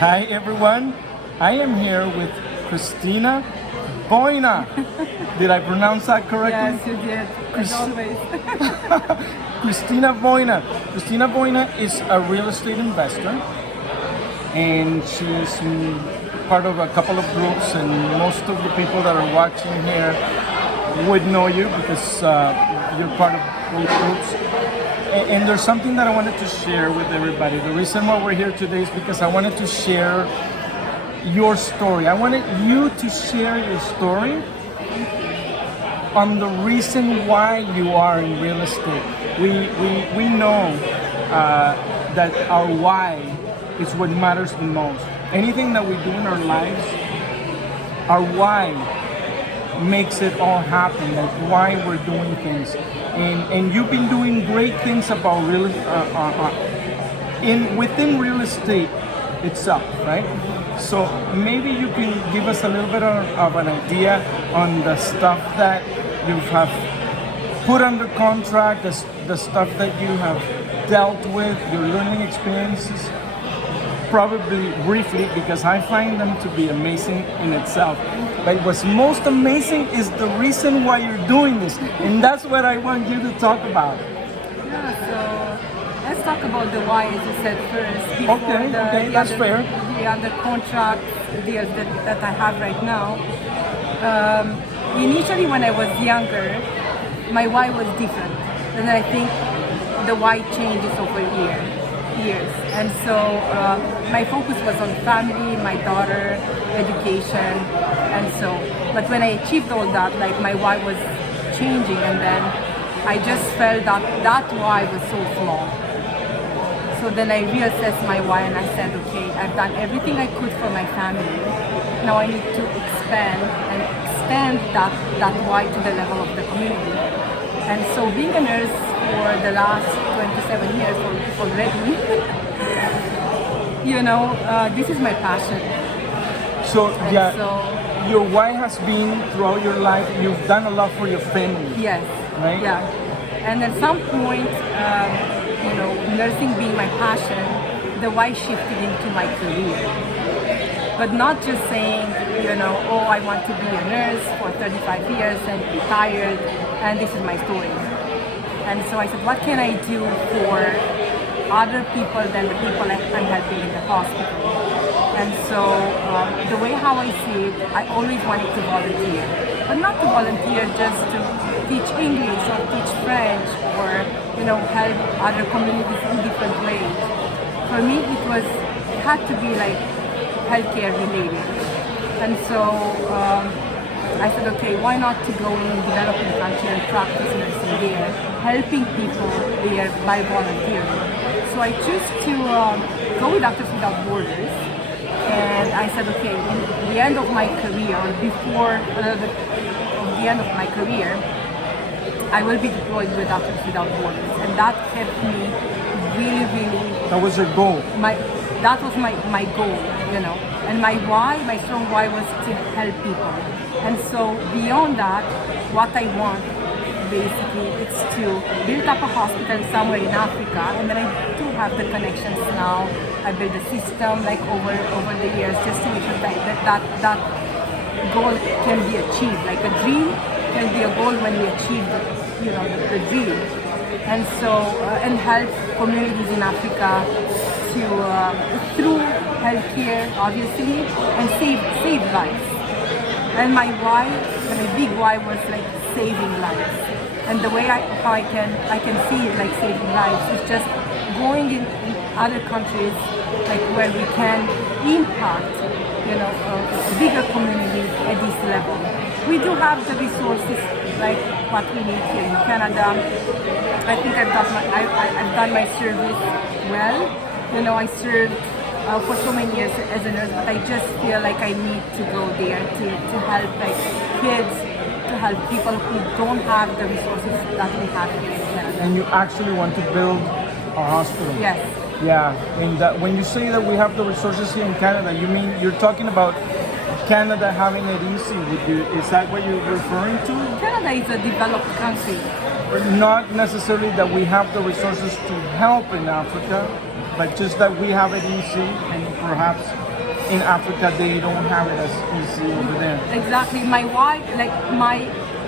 Hi everyone, I am here with Cristina Voina. Did I pronounce that correctly? Yes, you did, as always. Cristina Voina. Cristina Voina is a real estate investor, and she's part of a couple of groups, and most of the people that are watching here would know you because you're part of those groups. And there's something that I wanted to share with everybody. The reason why we're here today is because I wanted to share your story. I wanted you to share your story on the reason why you are in real estate. We know that our why is what matters the most. Anything that we do in our lives, our why makes it all happen, like why we're doing things. And you've been doing great things about within real estate itself, right? So maybe you can give us a little bit of an idea on the stuff that you have put under contract, the stuff that you have dealt with, your learning experiences, probably briefly, because I find them to be amazing in itself. But what's most amazing is the reason why you're doing this, and that's what I want you to talk about. Yeah, so let's talk about the why, as you said first. Okay, that's fair. The under contract deals that I have right now. Initially, when I was younger, my why was different, and I think the why changes over years. And so my focus was on family, my daughter, education, and so. But when I achieved all that, like my why was changing, and then I just felt that why was so small. So then I reassessed my why, and I said, okay, I've done everything I could for my family. Now I need to expand that why to the level of the community. And so being a nurse for the last 27 years already, this is my passion. So your why has been throughout your life, you've done a lot for your family. Yes. Right? Yeah. And at some point, nursing being my passion, the why shifted into my career. But not just saying, I want to be a nurse for 35 years and retired, and this is my story. And so I said, what can I do for other people than the people I'm helping in the hospital? And so the way how I see it, I always wanted to volunteer. But not to volunteer just to teach English or teach French or, help other communities in different ways. For me, it had to be like healthcare related. And so I said, okay, why not to go in developing country and practice nursing there, helping people there by volunteering. So I chose to go with Doctors Without Borders, and I said, okay, in the end of my career, or before the end of my career, I will be deployed with Doctors Without Borders, and that kept me really, really. That was your goal. That was my goal, And my why, my strong why, was to help people. And so beyond that, what I want basically is to build up a hospital somewhere in Africa, and then I do have the connections now. I build a system like over the years just to make sure that goal can be achieved. Like a dream can be a goal when we achieve the dream. And so and help communities in Africa to through healthcare, obviously, and save lives. And my why, my big why, was like saving lives. And the way how I can see it like saving lives is just going in other countries, like where we can impact, a bigger community at this level. We do have the resources like what we need here in Canada. I think I've done my service well. I served for so many years as a nurse, but I just feel like I need to go there to help like kids, to help people who don't have the resources that we have here in Canada. And you actually want to build a hospital? Yes. Yeah, and when you say that we have the resources here in Canada, you mean you're talking about Canada having it easy with you? Is that what you're referring to? Canada is a developed country. Not necessarily that we have the resources to help in Africa, but just that we have it easy and perhaps in Africa they don't have it as easy over there. Exactly. My why, like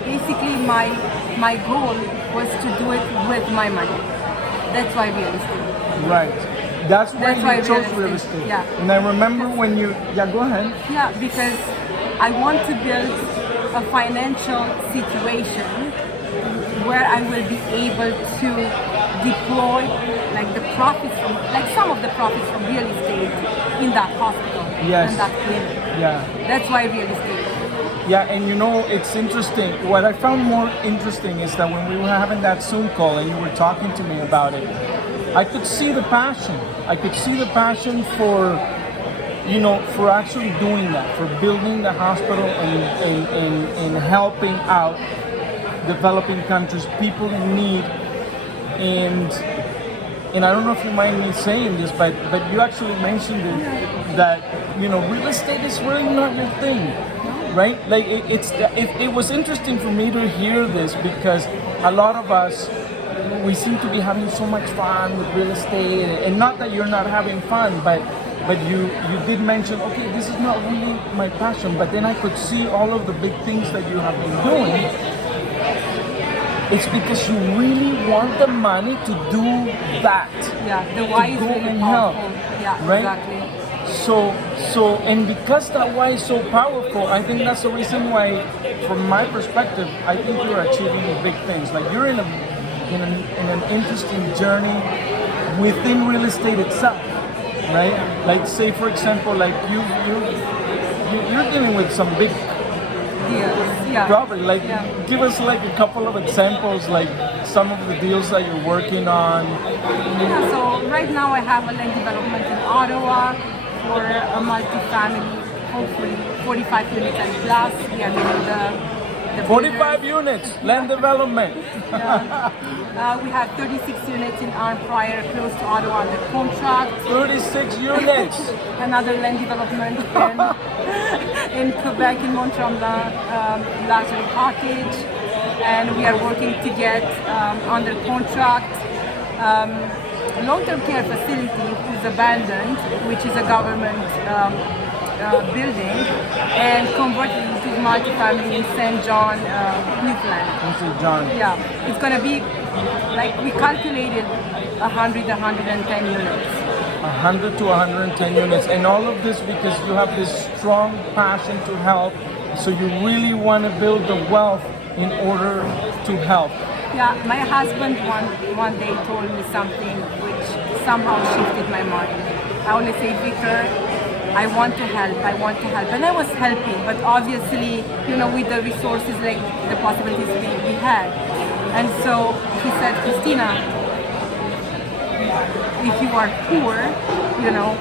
basically my goal was to do it with my money. That's why real estate. Right. That's why That's why you chose real real estate, estate. yeah. And I remember when you, yeah, go ahead. Yeah, because I want to build a financial situation where I will be able to deploy like the profits from, like some of the profits from real estate in that hospital Yes. and that clinic. Yeah. That's why real estate. Yeah, and you know, it's interesting. What I found more interesting is that when we were having that Zoom call and you were talking to me about it, I could see the passion. I could see the passion for, you know, for actually doing that, for building the hospital and helping out developing countries, people in need. And I don't know if you mind me saying this, but you actually mentioned it, that, you know, real estate is really not your thing, right? Like it was interesting for me to hear this because a lot of us, we seem to be having so much fun with real estate, and not that you're not having fun, but you did mention, okay, this is not really my passion, but then I could see all of the big things that you have been doing. It's because you really want the money to do that. Yeah, the why is go really and powerful. help, Yeah, right? exactly. So, and because that why is so powerful, I think that's the reason why, from my perspective, I think you're achieving big things. Like you're in an interesting journey within real estate itself, right? Like say for example, like you're dealing with some big Deals. Yeah. property. Like Yeah. give us like a couple of examples, like some of the deals that you're working on. Yeah, so right now I have a land development in Ottawa for a multi-family, hopefully 45 units and plus. We are doing the 45 units, land development. we have 36 units in Arm Prior, close to Ottawa under contract. 36 units. Another land development in Quebec, in Mont-Tremblant, luxury cottage, and we are working to get under contract long-term care facility who's abandoned, which is a government building, and converted into multifamily in St. John, Newfoundland. St. John. Yeah, it's gonna be like we calculated 110 units. 100 to 110 units, and all of this because you have this strong passion to help, so you really want to build the wealth in order to help. Yeah, my husband one day told me something which somehow shifted my mind. I always say, Victor, I want to help, and I was helping, but obviously, you know, with the resources, like the possibilities we had. And so he said, Cristina, if you are poor, you know,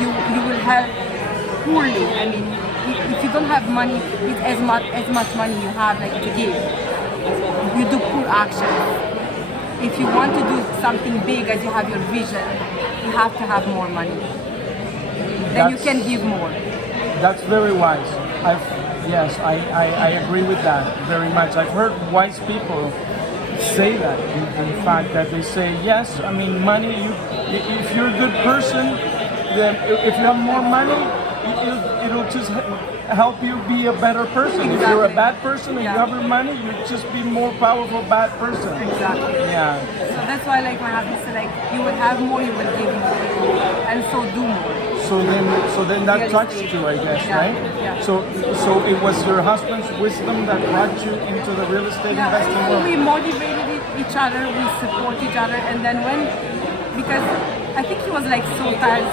you will help poorly. I mean, if you don't have money, it's as much money you have like to give. You do poor actions. If you want to do something big as you have your vision, you have to have more money. Then you can give more. That's very wise. I agree with that very much. I've heard wise people say that. In fact, that they say, yes, I mean, money, if you're a good person, then if you have more money, it'll just help you be a better person. Exactly. If you're a bad person and you Yeah. have your money, you'll just be more powerful bad person. Exactly. Yeah. So that's why, like my husband said, like you will have more, you will give more, and so do more. So then that Real touched estate. you, I guess, Yeah, right? yeah. So it was your husband's wisdom that brought you into the real estate Yeah, investing and world. we motivated each other, we support each other, and then because I think he was like so tired,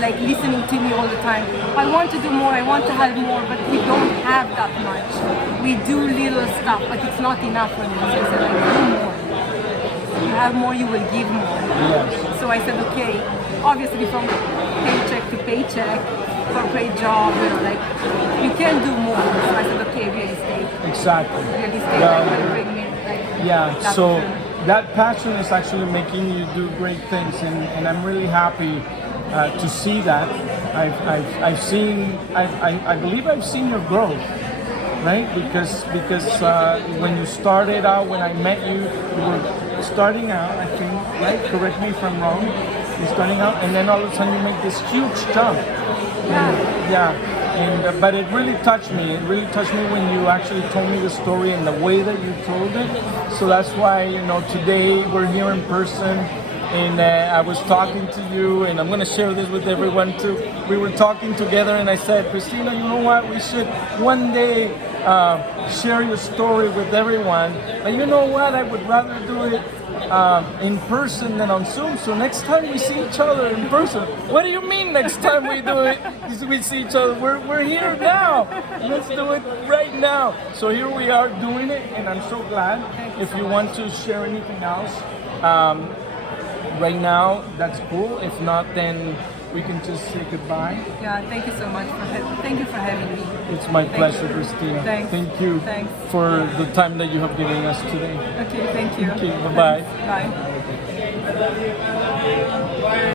like listening to me all the time. I want to do more, I want to help more, but we don't have that much. We do little stuff, but it's not enough for me. So I said, like, do more. You have more, you will give more. Yes. So I said, okay, obviously from paycheck to paycheck, corporate job, you know, like, you can do more. So I said, okay, real estate. Exactly. Real estate Well, like, will bring me, like, Yeah, that so thing. that passion is actually making you do great things, and I'm really happy to see that. I've seen, I believe I've seen your growth, right? Because when you started out, when I met you, you were starting out, I think, right? Correct me if I'm wrong. you're starting out, and then all of a sudden you make this huge jump. Yeah. And but it really touched me. It really touched me when you actually told me the story and the way that you told it. So that's why, you know, today we're here in person. And I was talking to you, and I'm going to share this with everyone too. We were talking together, and I said, Cristina, you know what? We should one day share your story with everyone. But you know what? I would rather do it in person than on Zoom. So next time we see each other in person, what do you mean next time we do it? We see each other. We're here now. Let's do it right now. So here we are doing it, and I'm so glad. If you want to share anything else. Right now, that's cool. If not, then we can just say goodbye. Yeah, thank you so much thank you for having me. It's my pleasure, Cristina. Thanks. Thank you Thanks. for the time that you have given us today. Okay, thank you. Okay, bye-bye. Thanks. Bye.